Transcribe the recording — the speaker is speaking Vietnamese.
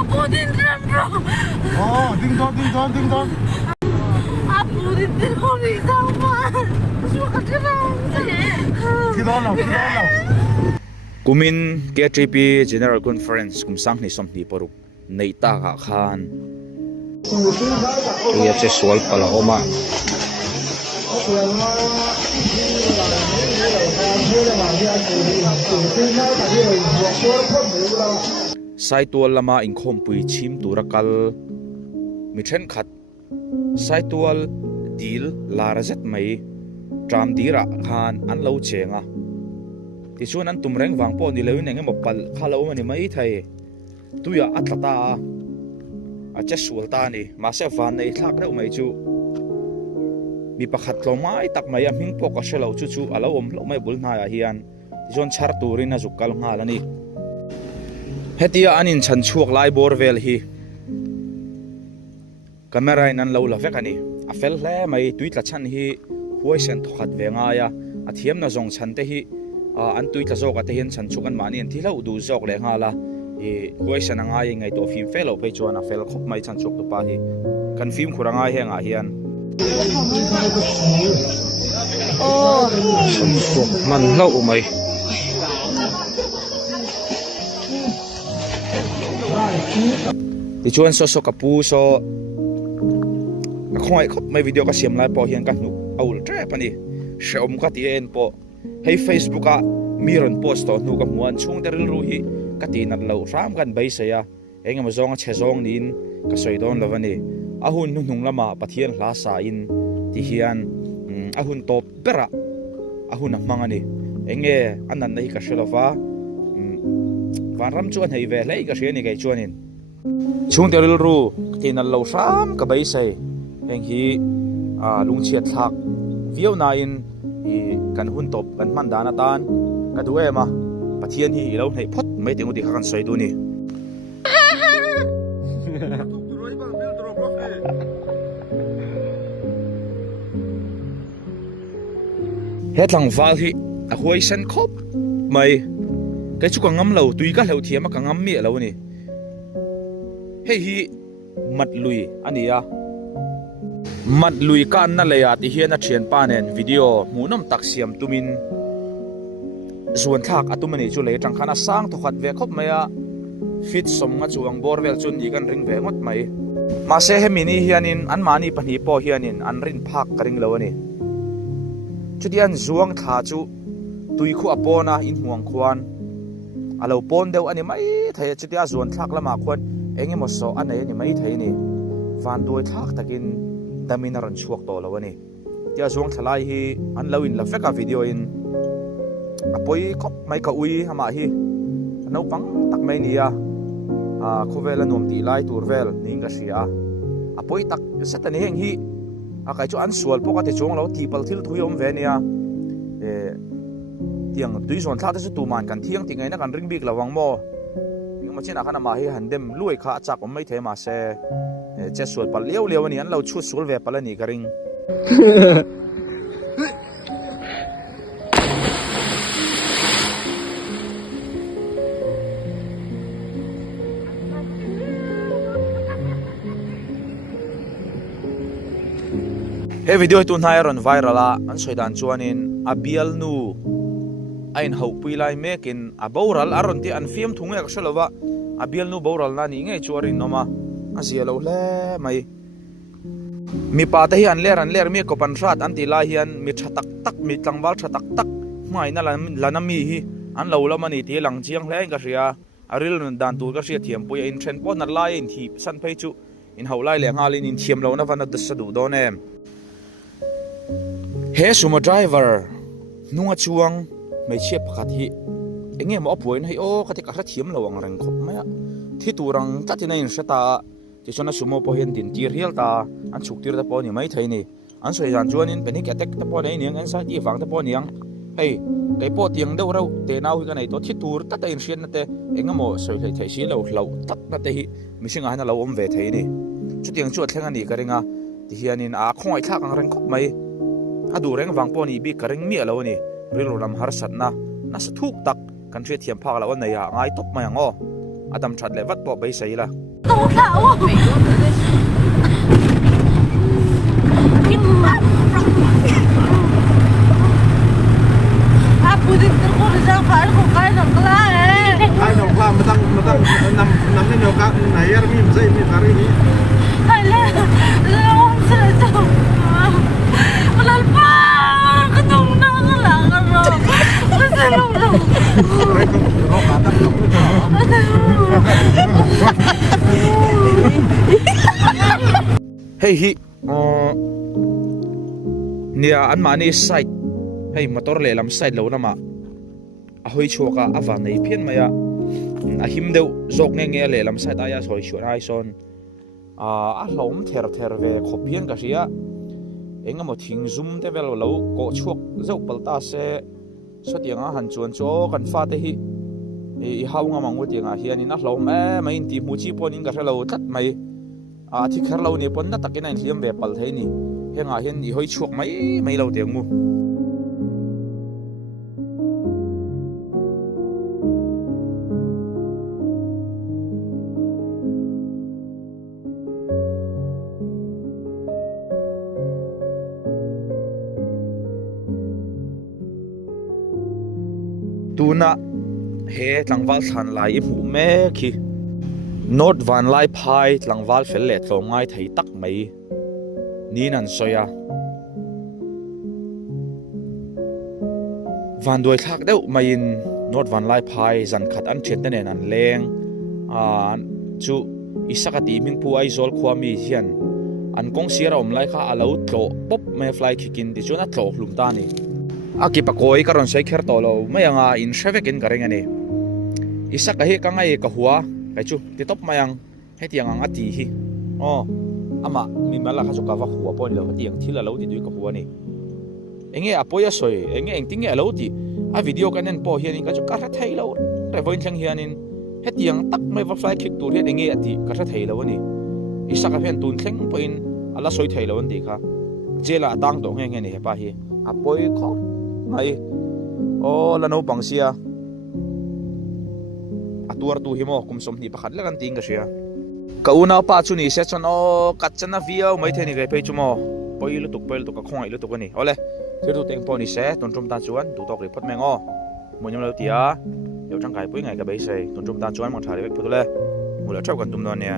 Apo din bro. Oh, ding dong. Apo din hori sama. Suka terang. Kidolaw. Kumin KTP General Conference kumsang ni somni poruk neita ka khan tuya che sual pala oma sai tual lama inkhom pui chim turakal mithen khat sai tual dil larazet mai tram dira khan an lo chenga ti chuan an tumreng wangpo ni lewin enge mopal khalo mani mai thai tuya atlata a che sulta ni ma se van nei thak reu mai chu mi pakhat lo mai tak mai a ming pok a shelo chu alo om lo mai bul na ya hian ti chuan chhar turin a zukal nga lani hetia anin chan chuak lai borvel hi camera in an lo la vekani a fel hle mai tuitla chan hi huai sen thokhat venga ya a thiam na zong chan te hi an tuitla zok ate hian chan chukan mani an thilo du zok le nga la e huai sen anga ye ngai to film fellow pe chuan a fel khop mai chan chuk tu pa hi kan film khuranga henga hian man lo mai ti chuan so kapu so khoi khop mai video ka siam lai po hian ka nu aul tre pani shom ka ti en po hei Facebook a miron post to nu ka muan chung teril ru hi ka ti nat lo ram kan bai sa ya engem zong a chezong nin ka soidon lovani ahun nu nung lama pathian hla sa in ti hian ahun top pera ahun mangani enge anan nei ka shelova van ram chuan hei ve lei ka sheni kai chuanin chung teril ru ti nat lo ram ka bai sai eng hi lungchiat thak viau na in i kan hun top kan man dana tan ka du ema pathian hi lo nei phot mai tengu ti khan soi du ni hetlang wal hi a huai san khop mai kai chu ka ngam lo tui ka hlo thiam ka ngam mi lo ni hei hi mat lui ania mat lui kan na leya ti hian a thian panen video munom taksiam tumin zuan thak atumani chu le tang khana sang to khat ve khop maya fit som nga chuang borvel chun ni kan ring ve ngot mai ma se hemini hianin an mani pani po hianin an rin phak karing lo ani chudian zuang tha chu tui khu apona in huang khwan alo pon deu ani mai thai chutia zuan thak lama khwan engemo so anai ani mai thai ni van doi thak takin daminaran chuak to lawani tia zuang thalai hi an lawin la feka video in apoi khop mai ka ui hama hi no pang tak mai nia khovela nom ti lai turvel ning ka sia apoi tak satani heng hi kai chu an sual poka te chong lo ti pal thil thuyom ve nia tiang tui zon thla te chu tu man kan thiang ti ngai na kan ring bik lawang mo ma china khana ma hi handem lui kha chak om mai the ma se che sual pal leo ani an lo chu sul ve pal ani karing he video tu nai ron viral a an soidan chuanin abial nu ain ho puilai mekin aboral aron ti an film thunga ka shalova abial nu boral na ni nge chuarin noma azialo le mai mi pa ta hi an ler mi ko pan rat an ti la hian mi thatak tak mi tlangwal thatak tak mai na lanami hi an lo lamani ti lang chiang hle ka ria aril dan tu ka ria thiam pui in thren pon na lai in thi san phei chu in ho lai le ngalin in thiam lo na van da sadu don em he sumo driver nunga chuang mai che pakhat hi enge mo poin hei o kati ka thiam lawang rang khop maya thi turang tatina in sata ti chona sumo po hian din tir hial ta an chuk tir da po ni mai thaini an soi jan chuanin panic attack ta po nei niang an sa ti wang ta po niang hei kai po tiang deuh rau te nau hi ka nei to thi tur ta in sian na te enga mo soi thei thei si lo hlau tak na te hi misinga hana lo om ve theini chu tiang chu thlenga ni ka ringa ti hianin a khoi thak ang rang khop mai adu reng wang po ni bi ka ring mi alo ni rilu lam har satna na sa thuk tak kan thre thiam phak lawan nei ya ngai top mai ango adam that le vat po bai sei la Tao tao. Aku diterko sa fal ko kay ng klase. Ay no kla matang nam ni no ka na yer mi mzai mi kari ni. Hala. Lang sa to. Walal pa. Katong nangalangan ro. Kasi lang. Ay ko ro ka ta ko ta. hey hi nia an mani side hey motor le lam side lo na ma a hoi choka awa nei phian maya a him deu zok nge nge le lam side aya soi shu ai son a hlom ther ve khopian ka ria enga mo thing zoom te vel lo ko chuak zo palta se sotianga han chuan cho kan fa te hi i haunga mangu tinga hianin a hlom mai in ti mu chi ponin ka thalo tat mai a thi khar lo ni pon na takin an hliam ve pal thei ni henga hen i hoi chuak mai lo te ngu tuna he tlangwal than lai i mu me khi not van lai phai tlangwal fel le tlongai thei tak mai ni nan soya van doi thak deuh mai in not van lai phai zan khat an thet ne nan leng chu isakati ming pu ai zol khwami hian an kong sira om lai kha alo tlo pop me fly khikin ti chuna tlo hlum ta ni aki pakoi karon sei kher to lo mayanga in shevekin karenga ni isaka he ka ngai ka huwa kai chu ti top mayang hetiang ang ati hi ama mi mala kha chu ka wa huwa pon lo hetiang thila lo ti dui ka huwa ni enge apoya soi enge engting e lo ti a video kanen po hian ka chu ka tha thei lo re voin thang hianin hetiang tak mai wa fly khik tur he enge ati ka tha thei lo ni isaka phen tun thleng po in ala soi thei lo an ti kha jela tang to nge nge ni he pa hi apoi kho mai lano pangsia atuar tu himo kumsom ni pakhat lagan ting ka sia kauna pa chu ni se chon katchana via mai theni ve pe chumo poilu tuk ka khongai lu tuk ani ole thir tu teng poni se ton tum ta chuan tu tok ri phat mengo monyam lo tia yo chang kai pui ngai ka be se ton tum ta chuan mon thari ve phutule mula thau kan tum don ne